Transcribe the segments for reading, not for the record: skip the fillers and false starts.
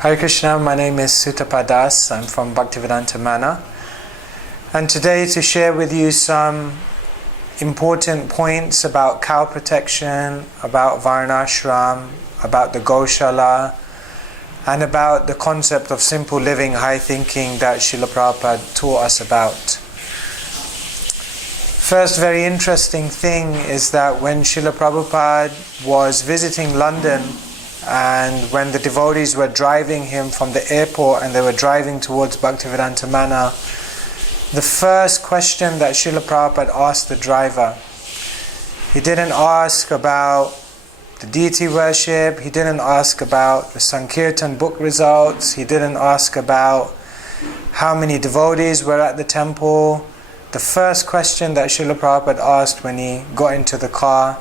Hare Krishna, my name is Sutapa. I'm from Bhaktivedanta Mana, and today to share with you some important points about cow protection, about Varnashram, about the Goshala, and about the concept of simple living, high thinking that Srila Prabhupada taught us about. First very interesting thing is that when Srila Prabhupada was visiting London, and when the devotees were driving him from the airport and they were driving towards Bhaktivedanta Mana, the first question that Srila Prabhupada asked the driver, he didn't ask about the deity worship, he didn't ask about the Sankirtan book results, he didn't ask about how many devotees were at the temple. The first question that Srila Prabhupada asked when he got into the car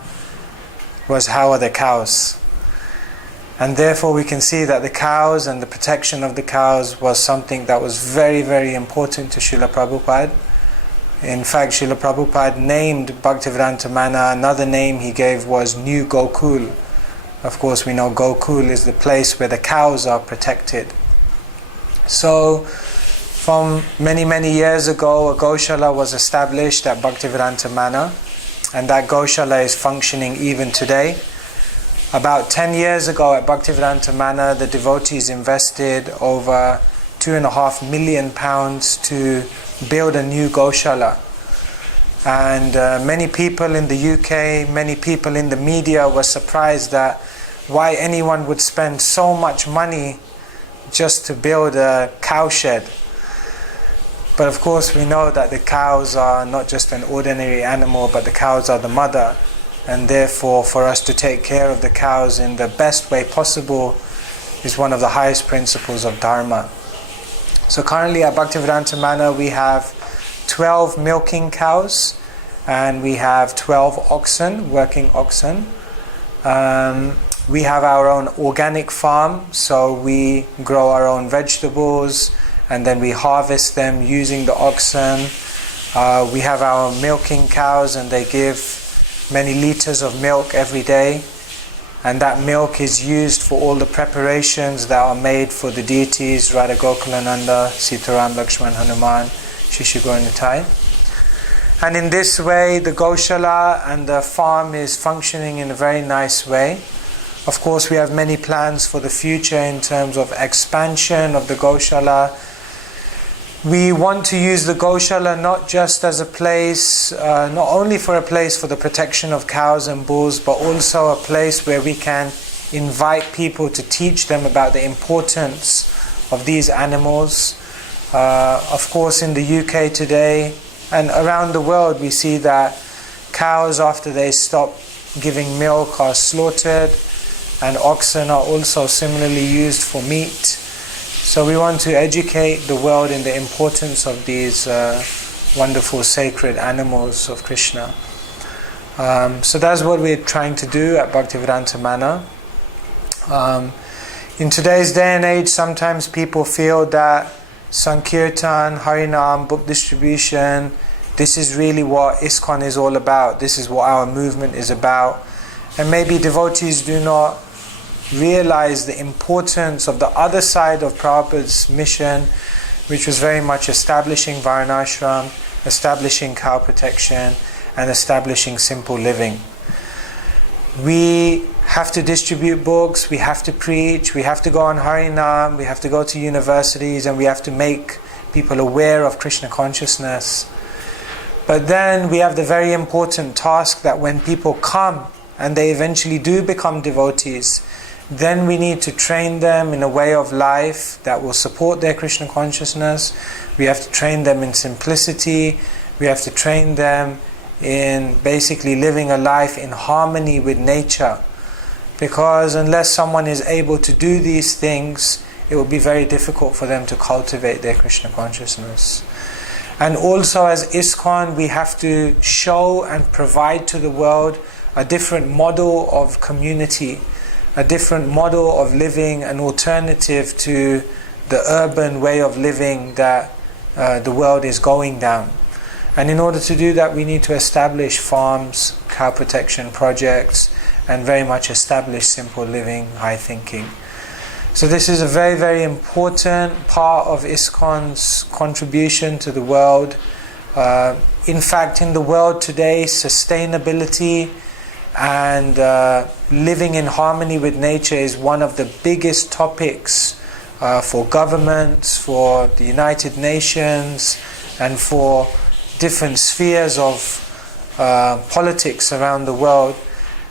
was, how are the cows? And therefore we can see that the cows and the protection of the cows was something that was very, very important to Srila Prabhupada. In fact, Srila Prabhupada named Bhaktivedanta Mana, another name he gave was New Gokul. Of course we know Gokul is the place where the cows are protected. So from many, many years ago, a Goshala was established at Bhaktivedanta Mana, and that Goshala is functioning even today. About 10 years ago at Bhaktivedanta Mana, the devotees invested over £2.5 million to build a new Goshala. And many people in the UK, many people in the media were surprised that why anyone would spend so much money just to build a cowshed. But of course we know that the cows are not just an ordinary animal, but the cows are the mother. And therefore for us to take care of the cows in the best way possible is one of the highest principles of Dharma. So currently at Bhaktivedanta Mana we have 12 milking cows and we have 12 oxen, working oxen. We have our own organic farm, so we grow our own vegetables and then we harvest them using the oxen. We have our milking cows and they give many liters of milk every day, and that milk is used for all the preparations that are made for the deities Radha Gokulananda, Sitaram, Lakshman, Hanuman, Shishigor Nitai. And in this way the Goshala and the farm is functioning in a very nice way. Of course we have many plans for the future in terms of expansion of the Goshala. We want to use the Goshala not just as a place, not only for a place for the protection of cows and bulls, but also a place where we can invite people to teach them about the importance of these animals. Of course in the UK today and around the world we see that cows, after they stop giving milk, are slaughtered, and oxen are also similarly used for meat. So we want to educate the world in the importance of these wonderful sacred animals of Krishna. So that's what we're trying to do at Bhaktivedanta Mana. In today's day and age, sometimes people feel that Sankirtan, Harinam, book distribution, this is really what ISKCON is all about. This is what our movement is about. And maybe devotees do not realize the importance of the other side of Prabhupada's mission, which was very much establishing Varnashram, establishing cow protection, and establishing simple living. We have to distribute books, we have to preach, we have to go on Harinam, we have to go to universities, and we have to make people aware of Krishna consciousness. But then we have the very important task that when people come and they eventually do become devotees, then we need to train them in a way of life that will support their Krishna consciousness. We have to train them in simplicity. We have to train them in basically living a life in harmony with nature. Because unless someone is able to do these things, it will be very difficult for them to cultivate their Krishna consciousness. And also as ISKCON, we have to show and provide to the world a different model of community, a different model of living, an alternative to the urban way of living that the world is going down. And in order to do that, we need to establish farms, cow protection projects, and very much establish simple living, high thinking. So this is a very, very important part of ISKCON's contribution to the world. In fact, in the world today, sustainability and living in harmony with nature is one of the biggest topics for governments, for the United Nations, and for different spheres of politics around the world.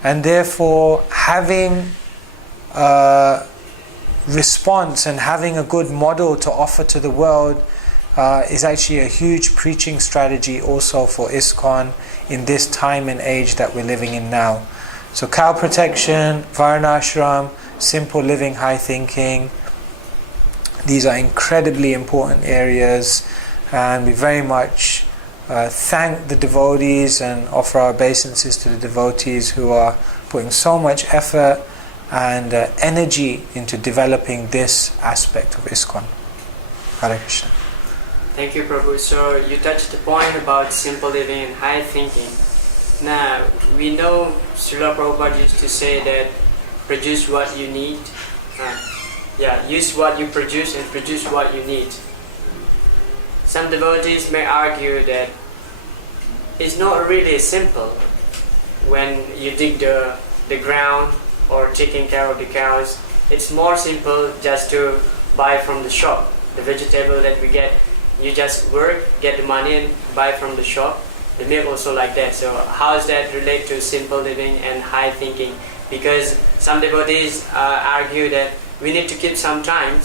And therefore, having response and having a good model to offer to the world is actually a huge preaching strategy also for ISKCON in this time and age that we're living in now. So cow protection, Varnashram, simple living, high thinking, these are incredibly important areas, and we very much thank the devotees and offer our obeisances to the devotees who are putting so much effort and energy into developing this aspect of ISKCON. Hare Krishna. Thank you, Prabhu. So you touched the point about simple living and high thinking. Now, we know Srila Prabhupada used to say that produce what you need. Use what you produce and produce what you need. Some devotees may argue that it's not really simple when you dig the ground or taking care of the cows. It's more simple just to buy from the shop. The vegetable that we get, you just work, get the money and buy from the shop. The milk also like that. So how does that relate to simple living and high thinking? Because some devotees argue that we need to keep some time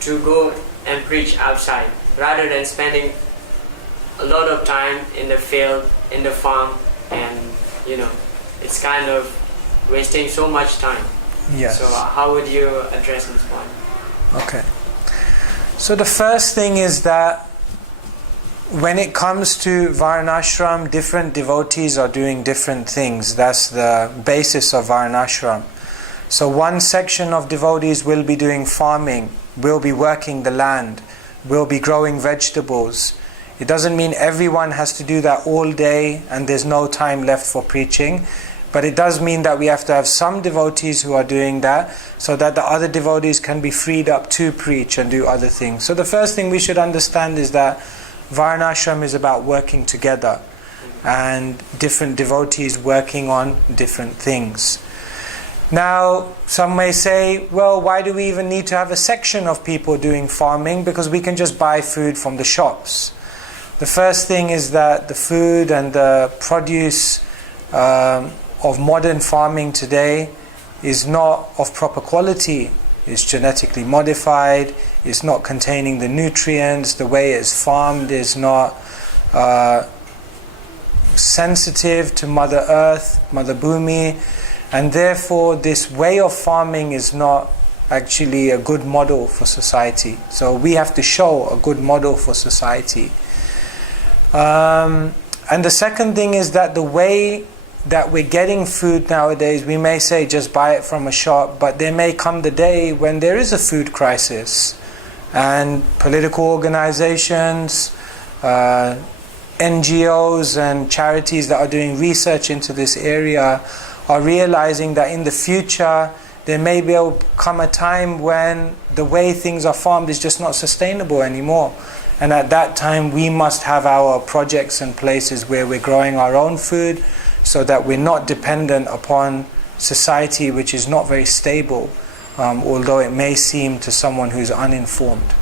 to go and preach outside, rather than spending a lot of time in the field, in the farm, and it's kind of wasting so much time. Yes. So how would you address this point? Okay. So the first thing is that when it comes to Varnashram, different devotees are doing different things. That's the basis of Varnashram. So one section of devotees will be doing farming, will be working the land, will be growing vegetables. It doesn't mean everyone has to do that all day and there's no time left for preaching. But it does mean that we have to have some devotees who are doing that so that the other devotees can be freed up to preach and do other things. So the first thing we should understand is that Varnashram is about working together and different devotees working on different things. Now, some may say, well, why do we even need to have a section of people doing farming? Because we can just buy food from the shops. The first thing is that the food and the produce of modern farming today is not of proper quality. It's genetically modified, it's not containing the nutrients, the way it's farmed is not sensitive to Mother Earth, Mother Bhumi, and therefore this way of farming is not actually a good model for society. So we have to show a good model for society. And the second thing is that the way that we're getting food nowadays, we may say just buy it from a shop, but there may come the day when there is a food crisis and political organizations, NGOs and charities that are doing research into this area are realizing that in the future there may come a time when the way things are farmed is just not sustainable anymore. And at that time we must have our projects and places where we're growing our own food, so that we're not dependent upon society which is not very stable, although it may seem to someone who's uninformed.